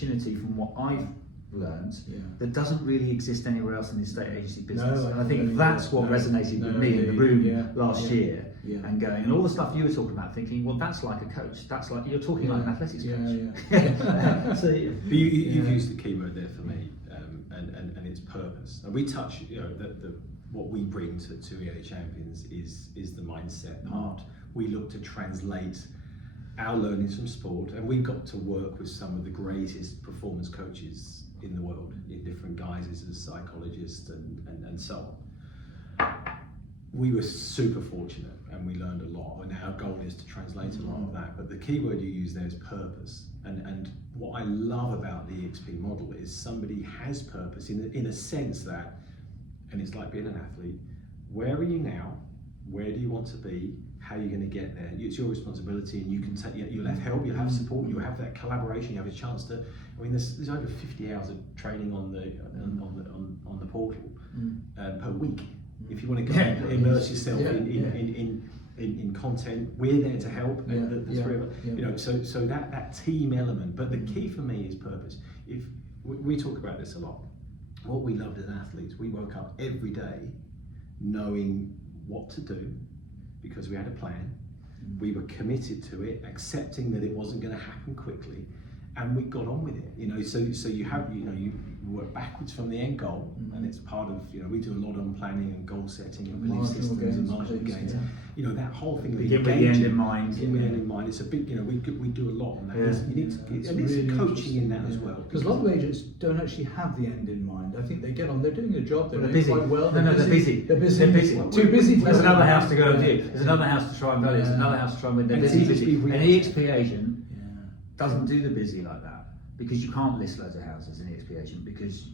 opportunity from what I've learned that doesn't really exist anywhere else in the estate agency business. And I think that's what resonated with me in the room last year. And going, and all the stuff you were talking about, thinking, well, that's like a coach. That's like, you're talking like an athletics coach. So you've used the key word there for me, and it's purpose. And we touch, what we bring to EAChampions is the mindset part. We look to translate our learnings from sport, and we've got to work with some of the greatest performance coaches in the world in different guises as psychologists and so on. We were super fortunate and we learned a lot, and our goal is to translate a lot of that. But the key word you use there is purpose. And what I love about the EXP model is somebody has purpose in a sense that, and it's like being an athlete, where are you now? Where do you want to be? How are you going to get there? It's your responsibility, and you can take. You'll have help, you'll have support, you'll have that collaboration. You have a chance to. I mean, there's over 50 hours of training on the portal per week. If you want to go and immerse yourself in content, we're there to help. The three of us, so that team element. But the key for me is purpose. If we talk about this a lot, what we loved as athletes, we woke up every day knowing what to do because we had a plan. We were committed to it, accepting that it wasn't going to happen quickly, and we got on with it. So you have, you work backwards from the end goal, and it's part of, we do a lot on planning and goal setting and belief systems and marginal gains. That whole thing of begin with the end in mind. It's a big, we do a lot on that. You need to, and it's really coaching in that as well. Because a lot of agents don't actually have the end in mind. I think they get on, they're doing a job, they're busy. Quite well. They're busy. They're busy. Too busy. There's another house to go and view. There's another house to try and value. There's another house to try and win. They're busy. An EXP agent doesn't do the busy like that, because you can't list loads of houses in EXP agent, because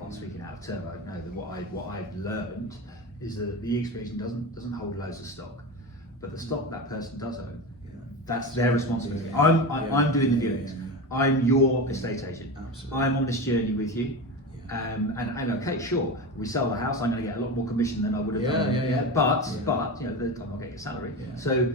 I'm speaking out of turn. I know that what I've learned is that the EXP agent doesn't hold loads of stock, but the stock that person does own, that's their responsibility. I'm doing the viewings. I'm your estate agent. Absolutely. I'm on this journey with you. And okay, sure, we sell the house, I'm going to get a lot more commission than I would have done. But I'm not getting a salary. So.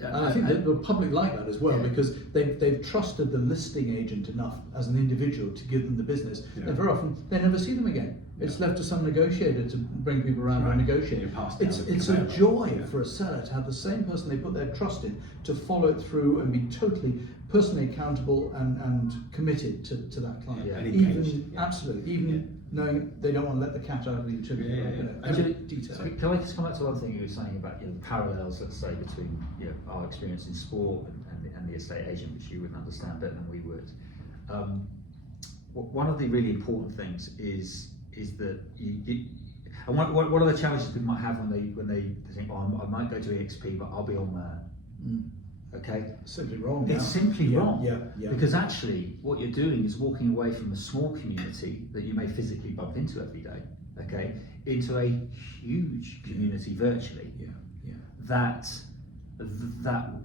And I think that the public like that as well, because they've trusted the listing agent enough as an individual to give them the business. And very often they never see them again. It's left to some negotiator to bring people around and negotiate. It's a joy for a seller to have the same person they put their trust in to follow it through and be totally personally accountable and committed to that client. Even knowing they don't want to let the cat out of the utility. Detail. Can I just come back to one thing you were saying about the parallels, let's say, between our experience in sport and the estate agent, which you wouldn't understand better than we would. One of the really important things is that and one of the challenges people might have when they think, I might go to EXP, but I'll be on there. Okay, simply wrong. It's simply wrong. Yeah. Because actually, what you're doing is walking away from a small community that you may physically bump into every day, okay, into a huge community virtually. That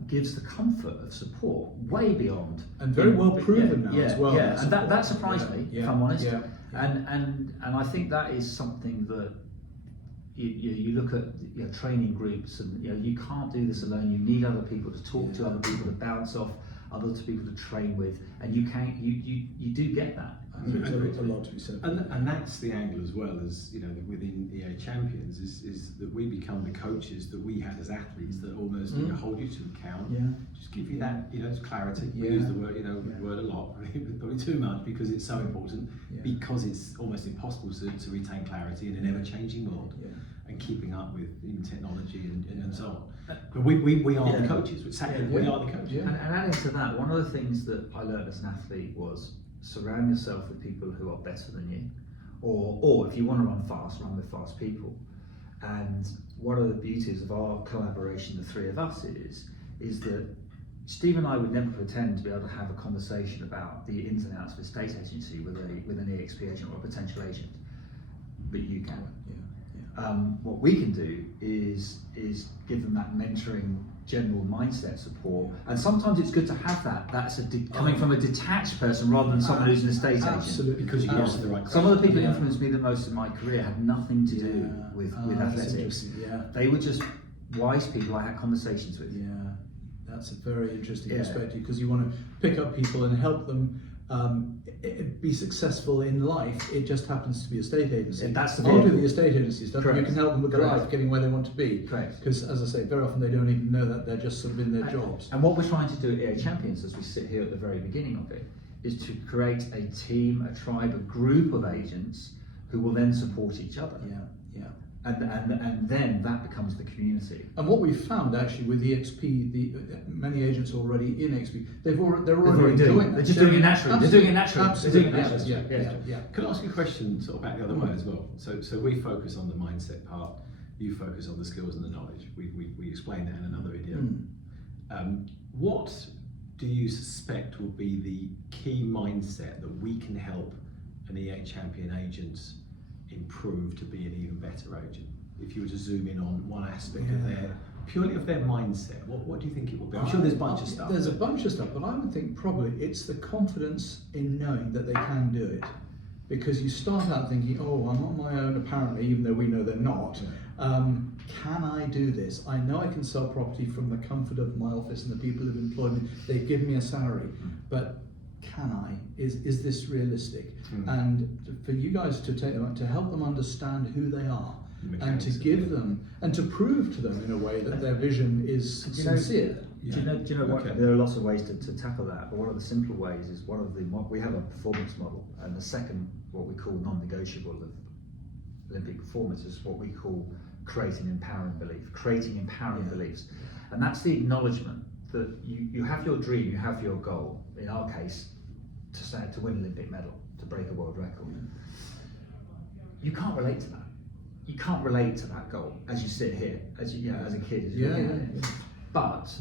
gives the comfort of support way beyond, and very well proven now as well. And that surprised me, if I'm honest. And I think that is something that. You look at training groups, and you can't do this alone. You need other people to talk to, other people to bounce off, other people to train with, and you do get that. There's a lot to be said. And that's the angle as well as within EAChampions is that we become the coaches that we had as athletes that almost hold you to account. Just give you that clarity. We use the word word a lot, probably too much, because it's so important. Because it's almost impossible to retain clarity in an ever-changing world. And keeping up with technology and so on. But we are the coaches. We are the coaches. And adding to that, one of the things that I learned as an athlete was surround yourself with people who are better than you, or if you want to run fast, run with fast people. And one of the beauties of our collaboration, the three of us, is that Steve and I would never pretend to be able to have a conversation about the ins and outs of a estate agency with an EXP agent or a potential agent, but you can. What we can do is give them that mentoring, general mindset support, and sometimes it's good to have that. That's coming from a detached person rather than someone who's an estate agent. Absolutely, because you can ask the right Some of the people who influenced me the most in my career had nothing to do with athletics. They were just wise people I had conversations with. That's a very interesting perspective, because you want to pick up people and help them be successful in life. It just happens to be a estate agency. That's the I'll do the estate agency stuff. Correct. You can help them with the life, getting where they want to be. Correct. Because, as I say, very often they don't even know that. They're just sort of in their jobs. And what we're trying to do at EAChampions, as we sit here at the very beginning of it, is to create a team, a tribe, a group of agents who will then support each other. Yeah. And then that becomes the community. And what we've found actually with EXP, many agents already in EXP, they're already doing it. They're just doing it naturally. They're doing it naturally. Absolutely. They're doing it naturally. Yeah. Can I ask you a question sort of back the other way as well? So we focus on the mindset part, you focus on the skills and the knowledge. We explained that in another video. What do you suspect will be the key mindset that we can help an EAChampion agent improve to be an even better agent? If you were to zoom in on one aspect of purely of their mindset, what do you think it will be? I'm sure there's a bunch of stuff. There's a bunch of stuff, but I would think probably it's the confidence in knowing that they can do it. Because you start out thinking, oh, I'm on my own apparently, even though we know they're not. Can I do this? I know I can sell property from the comfort of my office and the people who've employed me. They've given me a salary, but can I? Is this realistic? And for you guys to take them, to help them understand who they are, and to give them, and to prove to them in a way that their vision is sincere. Do you know what? There are lots of ways to tackle that, but one of the simpler ways is we have a performance model, and the second, what we call non-negotiable of Olympic performance, is what we call creating empowering beliefs, and that's the acknowledgement that you have your dream, you have your goal. In our case, to win an Olympic medal, to break a world record. You can't relate to that. You can't relate to that goal as you sit here, as a kid. But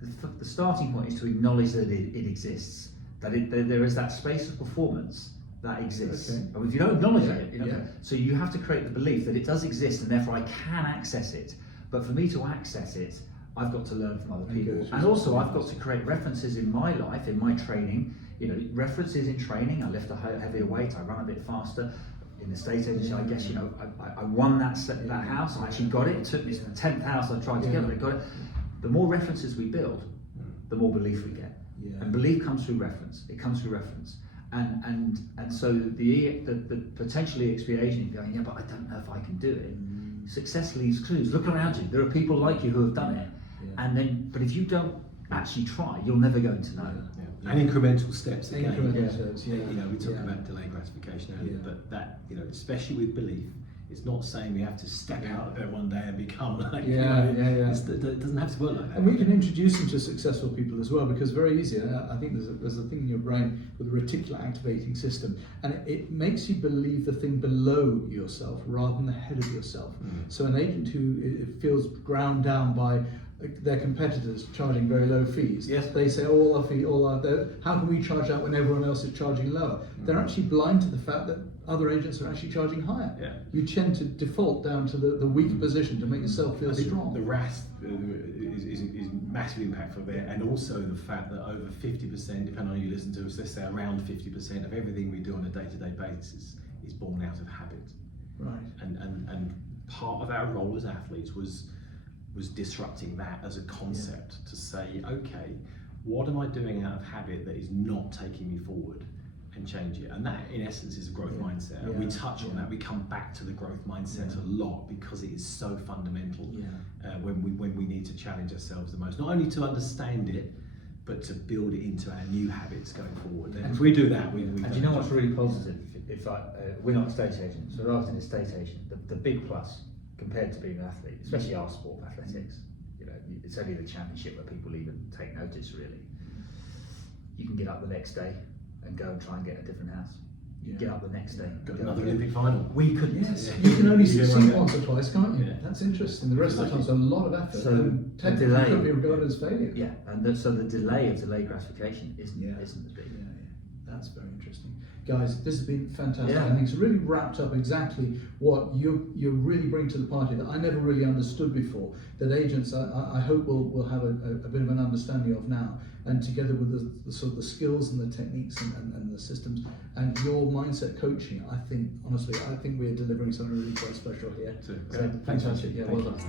the starting point is to acknowledge that it exists, that there is that space of performance that exists. And if you don't acknowledge it, so you have to create the belief that it does exist, and therefore I can access it. But for me to access it, I've got to learn from other people, and also I've got to create references in my life, in my training. References in training. I lift a heavier weight. I run a bit faster. In the estate agency, I guess I won that house. I actually got it. It took me the 10th house I tried to get, but I got it. The more references we build, the more belief we get, and belief comes through reference. It comes through reference, and so the potential EXP agent going, but I don't know if I can do it. Success leaves clues. Look around you. There are people like you who have done it, but if you don't actually try, you're never going to know. And incremental steps again. Steps, we talk about delayed gratification earlier, but that, especially with belief, it's not saying we have to step out of there one day and become like, it doesn't have to work like that. And we can introduce them to successful people as well, because very easy. I think there's a thing in your brain with the reticular activating system, and it makes you believe the thing below yourself rather than the head of yourself. So an agent who feels ground down by their competitors charging very low fees. They say, how can we charge that when everyone else is charging lower? They're actually blind to the fact that other agents are actually charging higher. You tend to default down to the weaker position to make yourself feel strong. The RAS is massively impactful there, and also the fact that over 50%, depending on who you listen to, let's say around 50% of everything we do on a day-to-day basis is born out of habit. Right. And part of our role as athletes was disrupting that as a concept, to say, okay, what am I doing out of habit that is not taking me forward, and change it. And that in essence is a growth mindset. And we touch on that, we come back to the growth mindset a lot, because it is so fundamental when we need to challenge ourselves the most, not only to understand it, but to build it into our new habits going forward. And if we do that, and you know what's really positive? If we're not estate agents, so rather than estate agent, the big plus compared to being an athlete, especially our sport of athletics, it's only the championship where people even take notice, really. You can get up the next day and go and try and get a different house. You get up the next day. Got another Olympic final. We couldn't. You can only succeed once or twice, can't you? That's interesting. The rest of the time, it's a lot of effort. So the delay could be regarded as failure. So the delay of delayed gratification isn't as big. That's very interesting. Guys, this has been fantastic. I think it's really wrapped up exactly what you really bring to the party that I never really understood before, that agents I hope will have a bit of an understanding of now, and together with the sort of the skills and the techniques and the systems and your mindset coaching, I think we're delivering something really quite special here. So fantastic. Well done.